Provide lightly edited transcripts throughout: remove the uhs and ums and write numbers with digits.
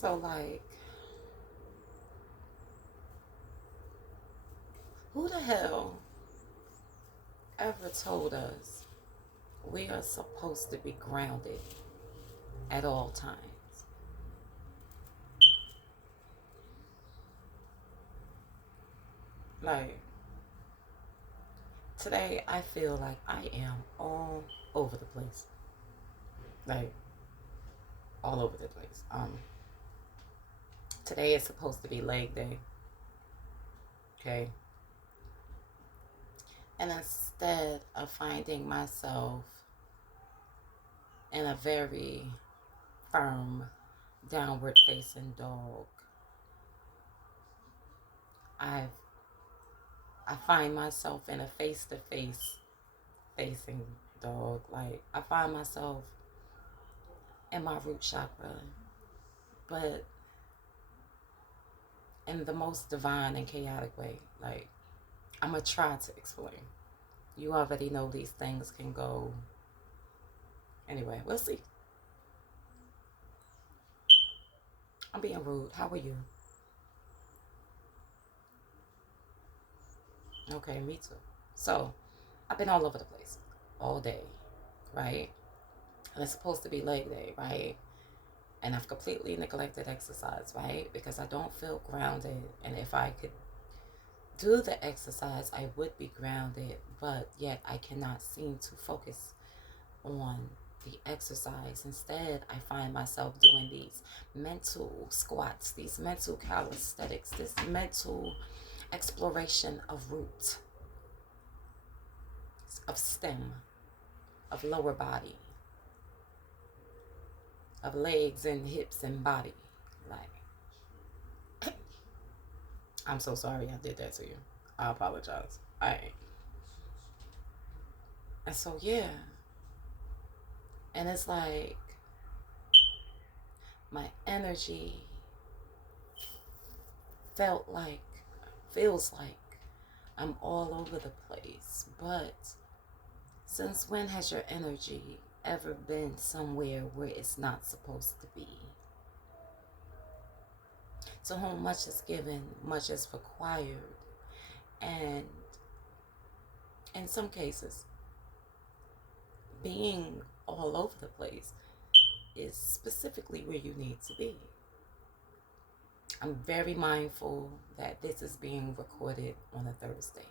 So, like, who the hell ever told us we are supposed to be grounded at all times? Like, today I feel like I am all over the place. Like, all over the place. Today is supposed to be leg day, okay? And instead of finding myself in a very firm, downward facing dog, I I find myself in a face to face facing dog. Like, I find myself in my root chakra, but in the most divine and chaotic way. Like, I'm gonna try to explain. You already know these things can go. Anyway, we'll see. I'm being rude. How are you? Okay, me too. So, I've been all over the place all day, right? And it's supposed to be leg day, right? And I've completely neglected exercise, right? Because I don't feel grounded. And if I could do the exercise, I would be grounded, but yet I cannot seem to focus on the exercise. Instead, I find myself doing these mental squats, these mental calisthenics, this mental exploration of root, of stem, of lower body, of legs and hips and body. Like, I'm so sorry I did that to you. I apologize. And so, yeah. And it's like my energy felt like, feels like I'm all over the place. But since when has your energy ever been somewhere where it's not supposed to be? To whom much is given, much is required. And in some cases, being all over the place is specifically where you need to be. I'm very mindful that this is being recorded on a Thursday,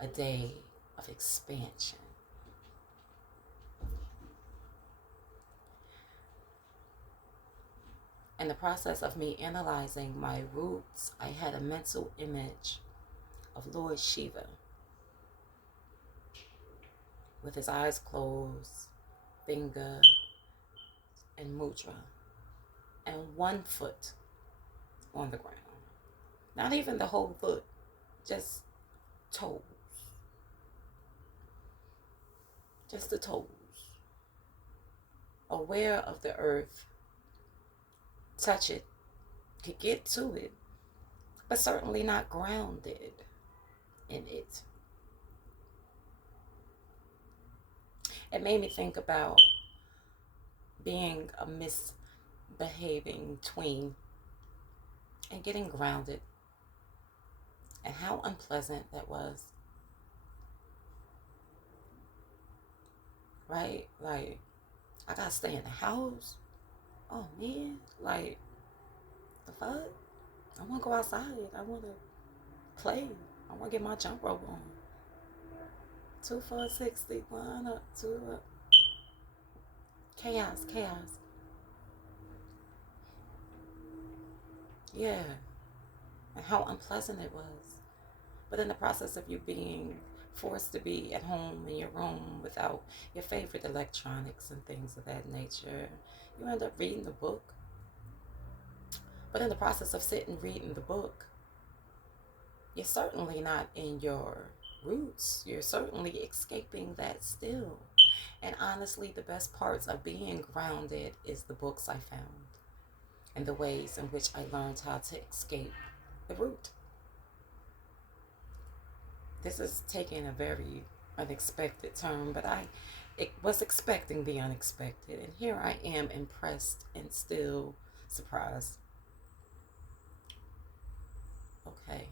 a day of expansion. In the process of me analyzing my roots, I had a mental image of Lord Shiva with his eyes closed, finger and mudra, and one foot on the ground. Not even the whole foot, just toes. Just the toes. Aware of the earth, touch it, could get to it, but certainly not grounded in it. It made me think about being a misbehaving tween and getting grounded and how unpleasant that was, right? Like, I gotta stay in the house. Oh man, like, the fuck? I wanna go outside. I wanna play. I wanna get my jump rope on. 2 4 6 1 up, two up. Chaos, chaos. Yeah, and how unpleasant it was. But in the process of you being forced to be at home in your room without your favorite electronics and things of that nature, you end up reading the book. But in the process of sitting reading the book, you're certainly not in your roots. You're certainly escaping that still. And honestly, the best parts of being grounded is the books I found and the ways in which I learned how to escape the root. This is taking a very unexpected turn, but I was expecting the unexpected. And here I am, impressed and still Surprised. Okay.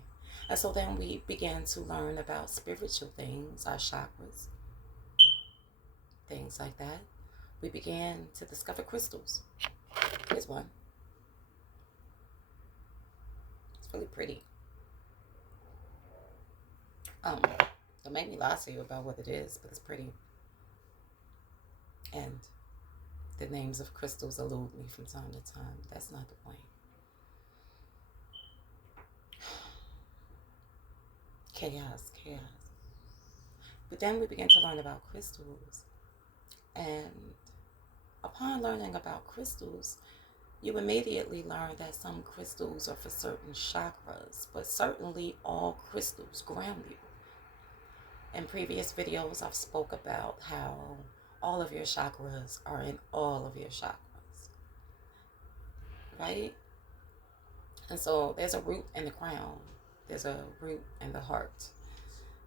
And so then we began to learn about spiritual things, our chakras, things like that. We began to discover crystals. Here's one. It's really pretty. Don't make me lie to you about what it is, but it's pretty. And the names of crystals elude me from time to time. That's not the point. Chaos, chaos. But then we began to learn about crystals. And upon learning about crystals, you immediately learn that some crystals are for certain chakras, but certainly all crystals ground you. In previous videos, I've spoke about how all of your chakras are in all of your chakras, right? And so there's a root in the crown. There's a root in the heart.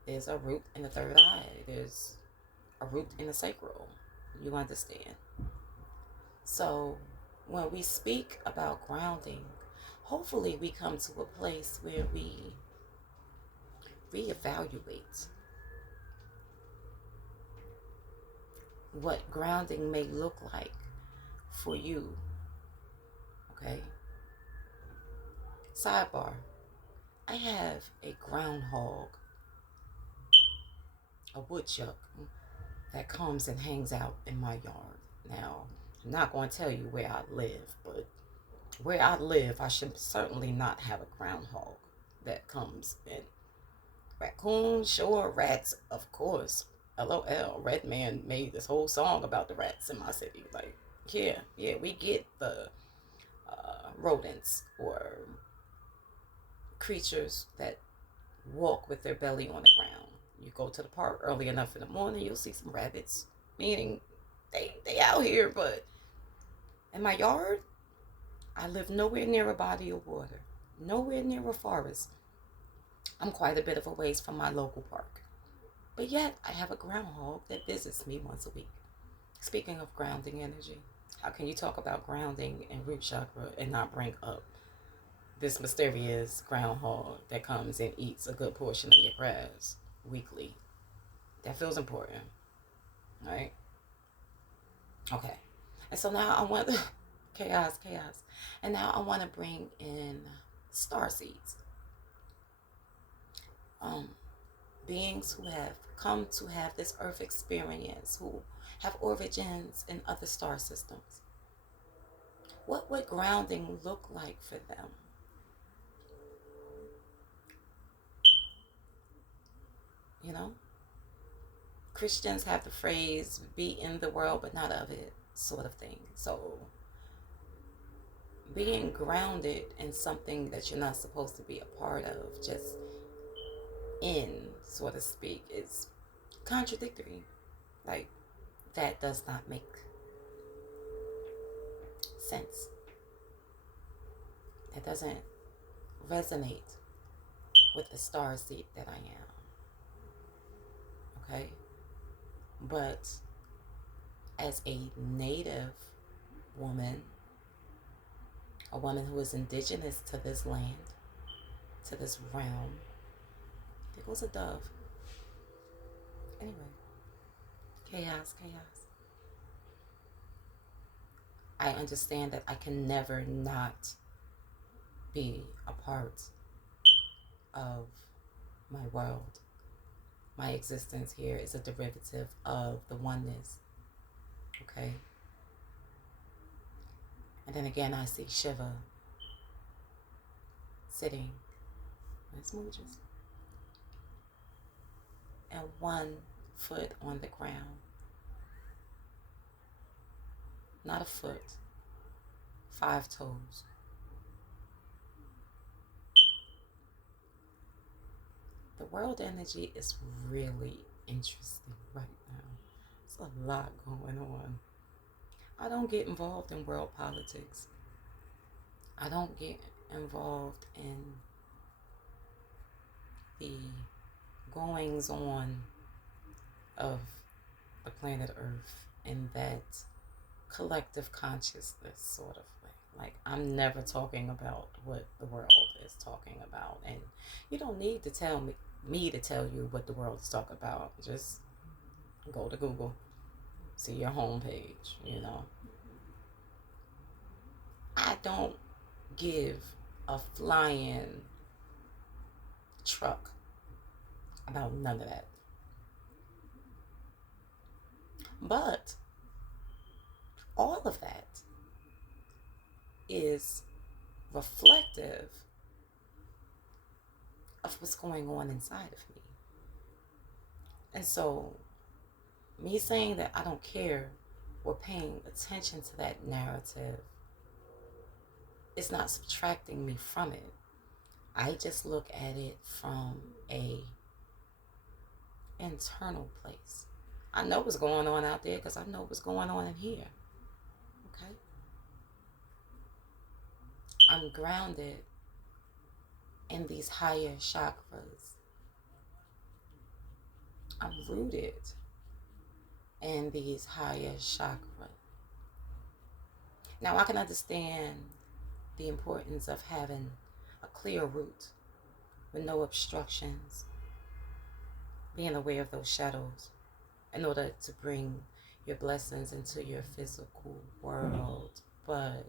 There's a root in the third eye. There's a root in the sacral. You understand? So when we speak about grounding, hopefully we come to a place where we reevaluate what grounding may look like for you. Okay? Sidebar. I have a groundhog, a woodchuck, that comes and hangs out in my yard. Now, I'm not going to tell you where I live, but where I live, I should certainly not have a groundhog that comes in. Raccoons, sure, rats, of course. LOL, Redman made this whole song about the rats in my city. Like, yeah, we get the rodents or creatures that walk with their belly on the ground. You go to the park early enough in the morning, you'll see some rabbits. Meaning, they out here, but in my yard, I live nowhere near a body of water, nowhere near a forest. I'm quite a bit of a ways from my local park. But yet, I have a groundhog that visits me once a week. Speaking of grounding energy, how can you talk about grounding and root chakra and not bring up this mysterious groundhog that comes and eats a good portion of your grass weekly? That feels important, right? Okay. And so now I want chaos. And now I want to bring in star seeds. Beings who have come to have this earth experience, who have origins in other star systems. What would grounding look like for them? You know? Christians have the phrase, be in the world but not of it, sort of thing. So being grounded in something that you're not supposed to be a part of, just in, so to speak, is contradictory. Like, that does not make sense. That doesn't resonate with the star seed that I am. Okay? But as a native woman, a woman who is indigenous to this land, to this realm, there goes a dove. Anyway, chaos. I understand that I can never not be a part of my world. My existence here is a derivative of the oneness. Okay? And then again, I see Shiva sitting on his smooches and 1 foot on the ground. Not a foot, 5 toes. The world energy is really interesting right now. There's a lot going on. I don't get involved in world politics. I don't get involved in the goings on of the planet Earth in that collective consciousness sort of way. Like, I'm never talking about what the world is talking about. And you don't need to tell me to tell you what the world is talking about. Just go to Google, see your homepage, you know. I don't give a flying truck about none of that. But all of that is reflective of what's going on inside of me. And so, me saying that I don't care or paying attention to that narrative is not subtracting me from it. I just look at it from a internal place. I know what's going on out there because I know what's going on in here. Okay? I'm grounded in these higher chakras. I'm rooted in these higher chakras. Now I can understand the importance of having a clear root with no obstructions, being aware of those shadows in order to bring your blessings into your physical world. But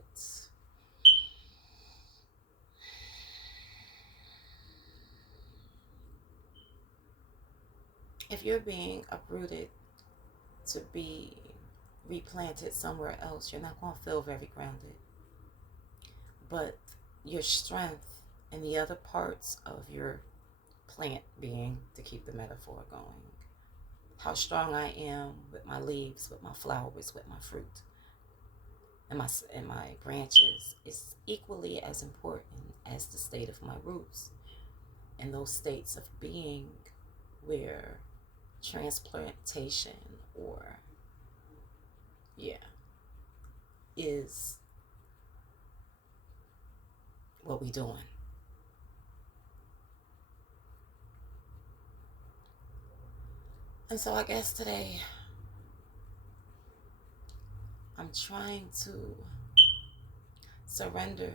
if you're being uprooted to be replanted somewhere else, you're not going to feel very grounded. But your strength in the other parts of your plant being, to keep the metaphor going, how strong I am with my leaves, with my flowers, with my fruit, and my branches is equally as important as the state of my roots. And those states of being where transplantation or is what we doing. And so I guess today I'm trying to surrender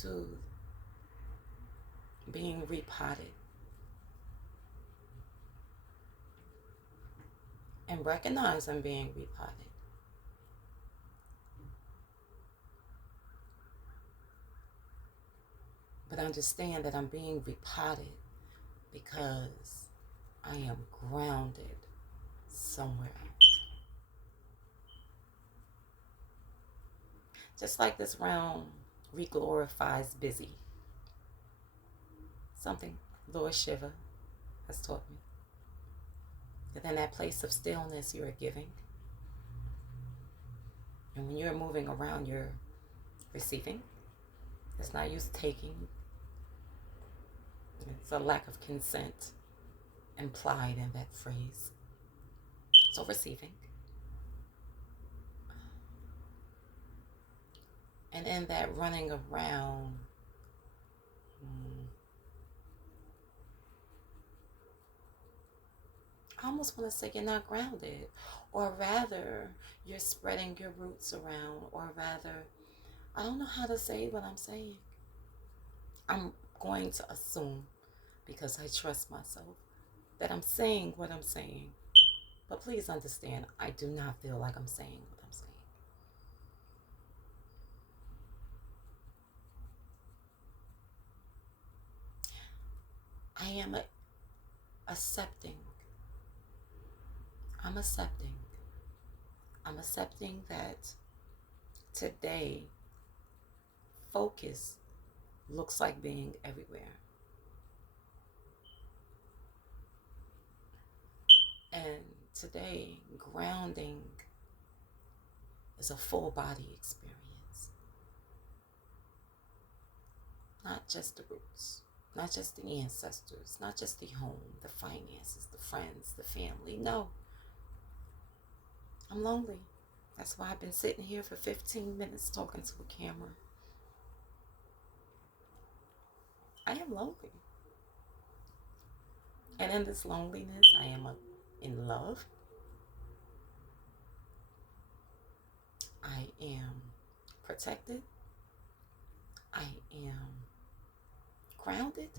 to being repotted and recognize I'm being repotted. But understand that I'm being repotted because I am grounded somewhere else. Just like this realm re-glorifies busy. Something Lord Shiva has taught me. That in that place of stillness you're giving. And when you're moving around, you're receiving. It's not you taking. It's a lack of consent implied in that phrase. So receiving. And in that running around, I almost want to say you're not grounded. Or rather, you're spreading your roots around. Or rather, I don't know how to say what I'm saying. I'm going to assume, because I trust myself, that I'm saying what I'm saying. But please understand, I do not feel like I'm saying what I'm saying. I am accepting. I'm accepting. I'm accepting that today focus looks like being everywhere. And today, grounding is a full body experience. Not just the roots, not just the ancestors, not just the home, the finances, the friends, the family. No, I'm lonely. That's why I've been sitting here for 15 minutes talking to a camera. I am lonely. And in this loneliness, I am in love. I am protected. I am grounded.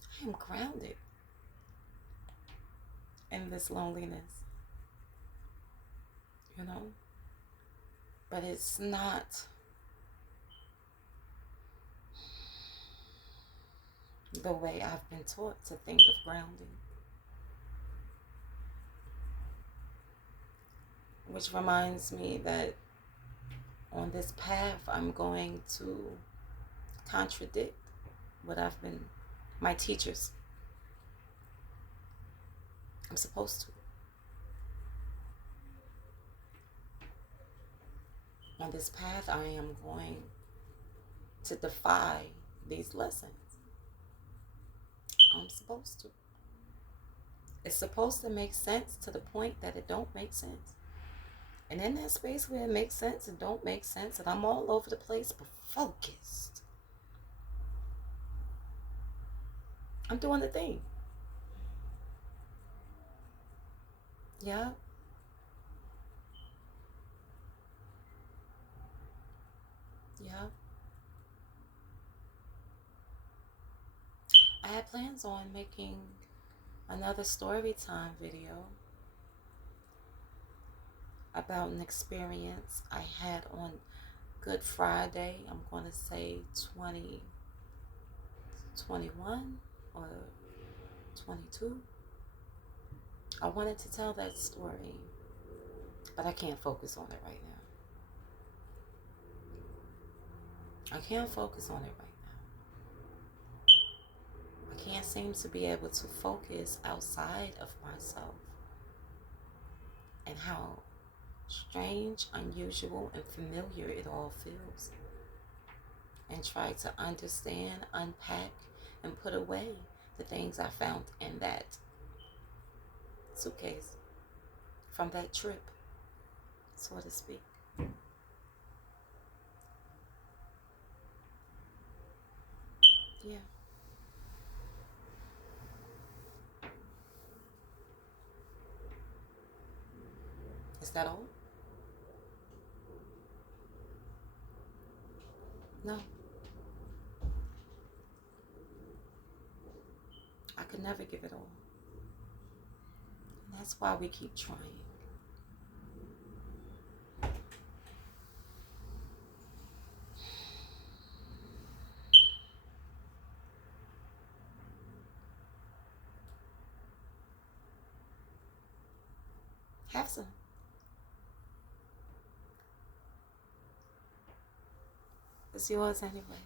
I am grounded in this loneliness, you know? But it's not the way I've been taught to think of grounding. Which reminds me that on this path, I'm going to contradict what I've been, my teachers. I'm supposed to. On this path, I am going to defy these lessons. I'm supposed to. It's supposed to make sense to the point that it don't make sense. And in that space where it makes sense and don't make sense, and I'm all over the place but focused, I'm doing the thing. Yeah. Yeah. I had plans on making another story time video about an experience I had on Good Friday. I'm going to say 2021 or 22. I wanted to tell that story, but I can't focus on it right now. I can't focus on it right now. I can't seem to be able to focus outside of myself and how strange, unusual, and familiar it all feels. And try to understand, unpack, and put away the things I found in that suitcase from that trip, so to speak. Yeah. Is that all? No. I could never give it all. And that's why we keep trying. Have some. It's yours anyway.